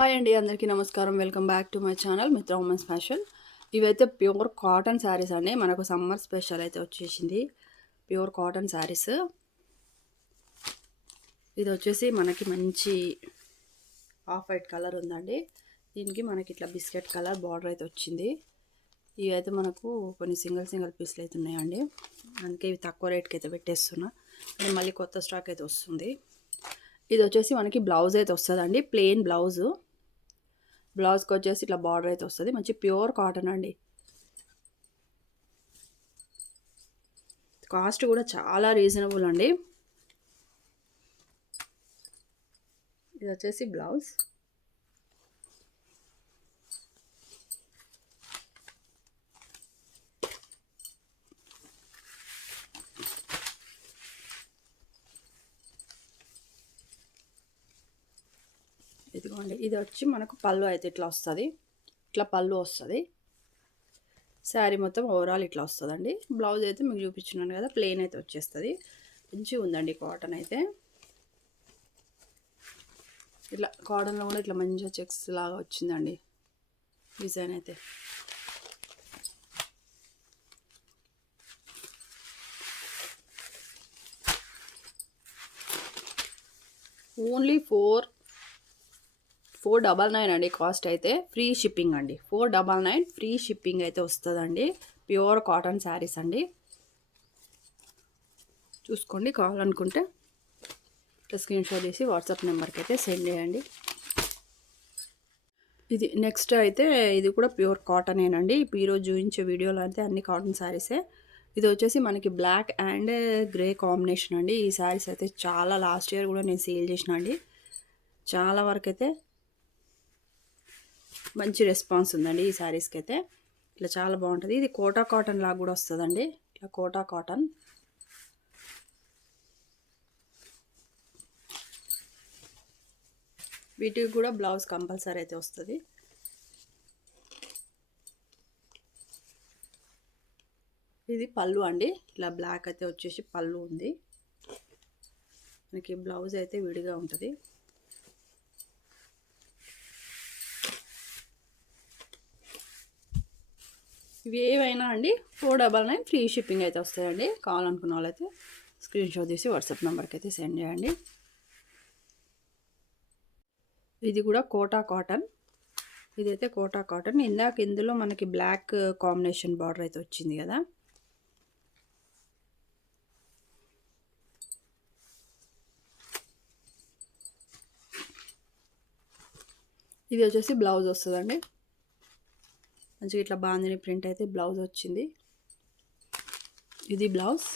Hi అండి, అందరికీ నమస్కారం. Welcome back to my channel మిత్ర ఉమెన్స్ ఫ్యాషన్. ఇవైతే ప్యూర్ కాటన్ శారీస్ అండి. మనకు సమ్మర్ స్పెషల్ అయితే వచ్చేసింది ప్యూర్ కాటన్ శారీస్. ఇది వచ్చేసి మనకి మంచి ఆఫ్ వైట్ కలర్ ఉందండి. దీనికి మనకి ఇట్లా బిస్కెట్ కలర్ బార్డర్ అయితే వచ్చింది. ఇవి అయితే మనకు కొన్ని సింగిల్ పీస్లు అయితే ఉన్నాయండి. అందుకే ఇవి తక్కువ రేట్కి అయితే పెట్టేస్తున్నా. కానీ మళ్ళీ కొత్త స్టాక్ అయితే వస్తుంది. ఇది వచ్చేసి మనకి బ్లౌజ్ అయితే వస్తుందండి, ప్లెయిన్ బ్లౌజు. బ్లౌజ్కి వచ్చేసి ఇట్లా బార్డర్ అయితే వస్తుంది. మంచి ప్యూర్ కాటన్ అండి. కాస్ట్ కూడా చాలా రీజనబుల్ అండి. ఇది వచ్చేసి బ్లౌజ్. ఇదిగోండి, ఇది వచ్చి మనకు పళ్ళు అయితే ఇట్లా వస్తుంది. ఇట్లా పళ్ళు వస్తుంది. శారీ మొత్తం ఓవరాల్ ఇట్లా వస్తుందండి. బ్లౌజ్ అయితే మీకు చూపించున్నాను కదా, ప్లెయిన్ అయితే వచ్చేస్తుంది. మంచిగా ఉందండి కాటన్ అయితే. ఇట్లా కాటన్లో కూడా ఇట్లా మంచిగా చెక్స్ లాగా వచ్చిందండి డిజైన్ అయితే. ఓన్లీ 499 అండి కాస్ట్ అయితే. ఫ్రీ షిప్పింగ్ అండి. 499 ఫ్రీ షిప్పింగ్ అయితే వస్తుందండి. ప్యూర్ కాటన్ శారీస్ అండి. చూసుకోండి, కావాలనుకుంటే స్క్రీన్ షాట్ తీసి వాట్సాప్ నెంబర్కి అయితే సెండ్ చేయండి. ఇది నెక్స్ట్ అయితే ఇది కూడా ప్యూర్ కాటనేనండి. ఈరోజు చూపించే వీడియోలో అయితే అన్ని కాటన్ శారీసే. ఇది వచ్చేసి మనకి బ్లాక్ అండ్ గ్రే కాంబినేషన్ అండి. ఈ శారీస్ అయితే చాలా లాస్ట్ ఇయర్ కూడా నేను సేల్ చేసిన అండి. చాలా వరకు అయితే మంచి రెస్పాన్స్ ఉందండి ఈ శారీస్కి అయితే. ఇట్లా చాలా బాగుంటుంది. ఇది కోటా కాటన్ లాగా కూడా వస్తుందండి. ఇట్లా కోటా కాటన్. వీటికి కూడా బ్లౌజ్ కంపల్సరీ అయితే వస్తుంది. ఇది పళ్ళు అండి. ఇలా బ్లాక్ అయితే వచ్చేసి పళ్ళు ఉంది. మనకి బ్లౌజ్ అయితే విడిగా ఉంటుంది. ఇవి ఏవైనా అండి 499 ఫ్రీ షిప్పింగ్ అయితే వస్తాయండి. కావాలనుకున్న వాళ్ళైతే స్క్రీన్ షాట్ తీసి వాట్సాప్ నెంబర్కి అయితే సెండ్ చేయండి. ఇది కూడా కోటా కాటన్. ఇదైతే కోటా కాటన్. ఇందులో మనకి బ్లాక్ కాంబినేషన్ బార్డర్ అయితే వచ్చింది కదా. ఇది వచ్చేసి బ్లౌజ్ వస్తుందండి. మంచిగా ఇట్లా బాందిని ప్రింట్ అయితే బ్లౌజ్ వచ్చింది. ఇది బ్లౌజ్.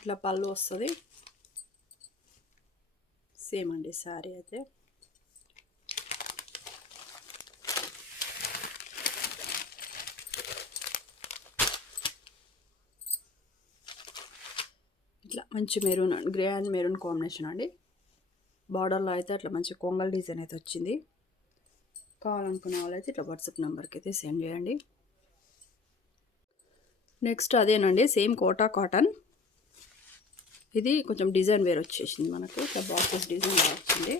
ఇట్లా పళ్ళు వస్తుంది. సేమ్ అండి శారీ అయితే. ఇట్లా మంచి maroon, grey and maroon combination అండి. బార్డర్లో అయితే అట్లా మంచి కొంగల్ డిజైన్ అయితే వచ్చింది. కావాలనుకున్న వాళ్ళైతే ఇట్లా వాట్సాప్ నెంబర్కి అయితే సెండ్ చేయండి. నెక్స్ట్ అదేనండి, సేమ్ కోటా కాటన్. ఇది కొంచెం డిజైన్ వేరు వచ్చేసింది మనకు. ఇట్లా బాక్సెస్ డిజైన్ వచ్చింది.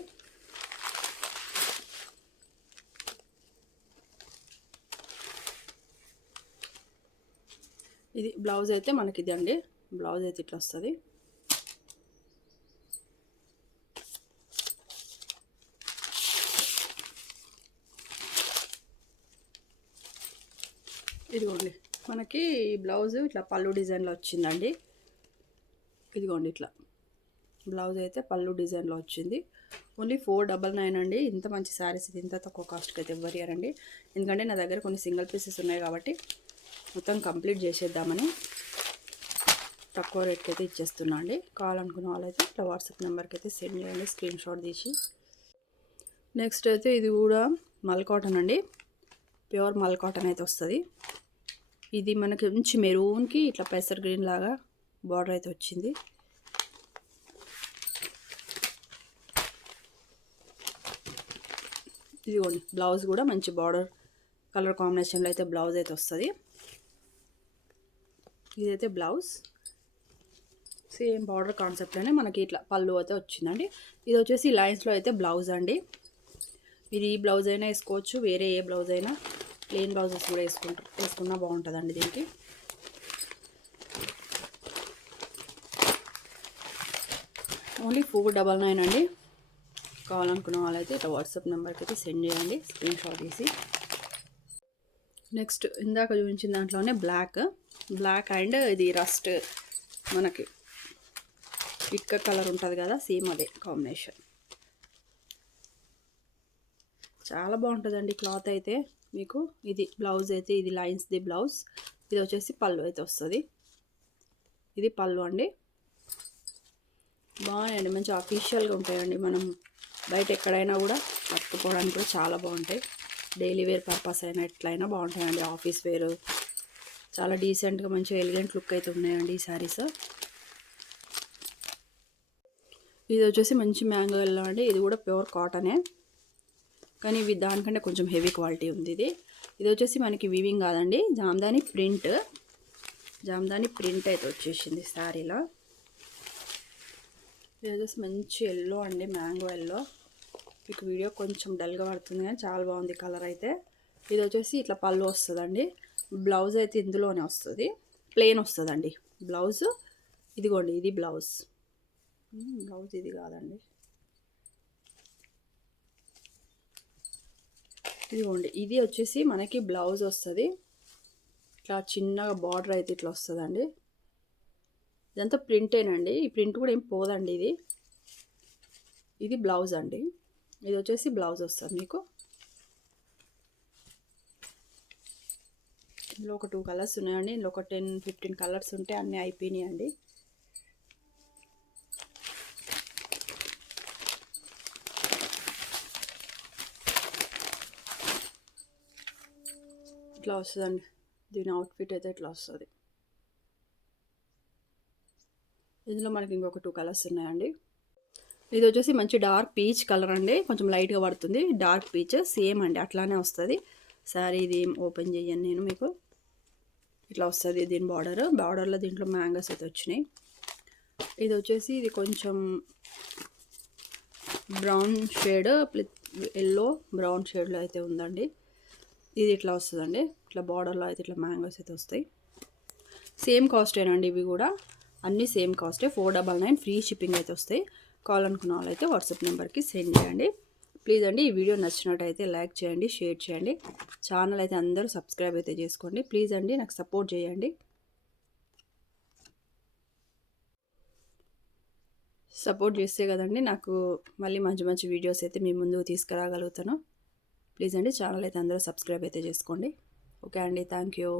ఇది బ్లౌజ్ అయితే మనకి ఇది అండి. బ్లౌజ్ అయితే ఇట్లా వస్తుంది. ఇదిగోండి, మనకి ఈ బ్లౌజ్ ఇట్లా పళ్ళు డిజైన్లో వచ్చిందండి. ఇదిగోండి, ఇట్లా బ్లౌజ్ అయితే పళ్ళు డిజైన్లో వచ్చింది. ఓన్లీ 499 అండి. ఇంత మంచి శారీస్ ఇది ఇంత తక్కువ కాస్ట్కి అయితే ఇవ్వరండి. ఎందుకంటే నా దగ్గర కొన్ని సింగిల్ పీసెస్ ఉన్నాయి కాబట్టి మొత్తం కంప్లీట్ చేసేద్దామని తక్కువ రేట్కి అయితే ఇచ్చేస్తున్నా అండి. కావాలనుకున్న వాళ్ళైతే ఇట్లా వాట్సాప్ నెంబర్కి అయితే సెండ్ చేయండి స్క్రీన్ షాట్ తీసి. నెక్స్ట్ అయితే ఇది కూడా మల్ కాటన్ అండి. ప్యూర్ మల్ కాటన్ అయితే వస్తుంది. ఇది మనకి మంచి మెరూన్కి ఇట్లా పెసర్ గ్రీన్ లాగా బార్డర్ అయితే వచ్చింది. ఇదిగోండి, బ్లౌజ్ కూడా మంచి బార్డర్ కలర్ కాంబినేషన్లో అయితే బ్లౌజ్ అయితే వస్తుంది. ఇదైతే బ్లౌజ్. సేమ్ బార్డర్ కాన్సెప్ట్లోనే మనకి ఇట్లా పళ్ళు అయితే వచ్చిందండి. ఇది వచ్చేసి లైన్స్లో అయితే బ్లౌజ్ అండి. మీరు ఈ బ్లౌజ్ అయినా వేసుకోవచ్చు, వేరే ఏ బ్లౌజ్ అయినా, ప్లెయిన్ బ్లౌజెస్ కూడా వేసుకున్నా బాగుంటుందండి దీనికి. ఓన్లీ 499 అండి. కావాలనుకున్న వాళ్ళైతే ఇట్లా వాట్సాప్ నెంబర్కి అయితే సెండ్ చేయండి, స్క్రీన్ షాట్ తీసి. నెక్స్ట్ ఇందాక చూపించిన దాంట్లోనే బ్లాక్ అండ్ ఇది రస్ట్, మనకి ఇక్క కలర్ ఉంటుంది కదా, సేమ్ అదే కాంబినేషన్. చాలా బాగుంటుందండి క్లాత్ అయితే. మీకు ఇది బ్లౌజ్ అయితే, ఇది లైన్స్ది బ్లౌజ్. ఇది వచ్చేసి పళ్ళు అయితే వస్తుంది. ఇది పళ్ళు అండి. బాగున్నాయండి, మంచి అఫీషియల్గా ఉంటాయండి. మనం బయట ఎక్కడైనా కూడా కట్టుకోవడానికి కూడా చాలా బాగుంటాయి. డైలీ వేర్ పర్పస్ అయినా ఎట్లయినా బాగుంటాయండి. ఆఫీస్ వేర్ చాలా డీసెంట్గా మంచిగా ఎలిగెంట్ లుక్ అయితే ఉన్నాయండి ఈ శారీస్. ఇది వచ్చేసి మంచి మ్యాంగో ఎల్లో అండి. ఇది కూడా ప్యూర్ కాటనే, కానీ ఇవి దానికంటే కొంచెం హెవీ క్వాలిటీ ఉంది. ఇది వచ్చేసి మనకి వీవింగ్ కాదండి, జామ్దాని ప్రింట్ అయితే వచ్చేసింది శారీలో. ఇది వచ్చేసి మంచి ఎల్లో అండి, మ్యాంగో ఎల్లో. మీకు వీడియో కొంచెం డల్గా పడుతుంది కానీ చాలా బాగుంది కలర్ అయితే. ఇది వచ్చేసి ఇట్లా పళ్ళు వస్తుందండి. బ్లౌజ్ అయితే ఇందులోనే వస్తుంది, ప్లెయిన్ వస్తుందండి బ్లౌజ్. ఇదిగోండి, ఇది బ్లౌజ్ ఇది కాదండి, ఇదిగోండి. ఇది వచ్చేసి మనకి బ్లౌజ్ వస్తుంది. ఇట్లా చిన్నగా బార్డర్ అయితే ఇట్లా వస్తుందండి. ఇదంతా ప్రింటేనండి, ఈ ప్రింట్ కూడా ఏం పోదండి. ఇది బ్లౌజ్ అండి. ఇది వచ్చేసి బ్లౌజ్ వస్తుంది మీకు. ఇందులో ఒక 2 కలర్స్ ఉన్నాయండి. ఇందులో ఒక 10-15 కలర్స్ ఉంటే అన్నీ అయిపోయినాయి అండి. ఇట్లా వస్తుందండి దీని అవుట్ఫిట్ అయితే. ఇట్లా వస్తుంది. ఇందులో మనకి ఇంకొక 2 కలర్స్ ఉన్నాయండి. ఇది వచ్చేసి మంచి డార్క్ పీచ్ కలర్ అండి, కొంచెం లైట్గా పడుతుంది. డార్క్ పీచ్ సేమ్ అండి, అట్లానే వస్తుంది శారీ. ఇది ఓపెన్ చేయను నేను, మీకు ఇట్లా వస్తుంది దీని బార్డర్లో. దీంట్లో మ్యాంగోస్ అయితే వచ్చినాయి. ఇది వచ్చేసి ఇది కొంచెం బ్రౌన్ షేడ్, ఎల్లో బ్రౌన్ షేడ్లో అయితే ఉందండి. ఇది ఇట్లా వస్తుందండి, ఇట్లా బార్డర్లో అయితే ఇట్లా మ్యాంగోస్ అయితే వస్తాయి. సేమ్ కాస్టేనండి ఇవి కూడా, అన్నీ సేమ్ కాస్టే. 499 ఫ్రీ షిప్పింగ్ అయితే వస్తాయి. కావాలనుకున్న వాళ్ళైతే వాట్సాప్ నెంబర్కి సెండ్ చేయండి. ప్లీజ్ అండి, ఈ వీడియో నచ్చినట్టయితే లైక్ చేయండి, షేర్ చేయండి. ఛానల్ అయితే అందరూ సబ్స్క్రైబ్ అయితే చేసుకోండి. ప్లీజ్ అండి, నాకు సపోర్ట్ చేయండి. సపోర్ట్ చేస్తే కదండి నాకు మళ్ళీ మంచి మంచి వీడియోస్ అయితే మీ ముందుకు తీసుకురాగలుగుతాను. ప్లీజ్ అండి, ఛానల్ అయితే అందరూ సబ్స్క్రైబ్ అయితే చేసుకోండి. ఓకే అండి, థ్యాంక్ యూ.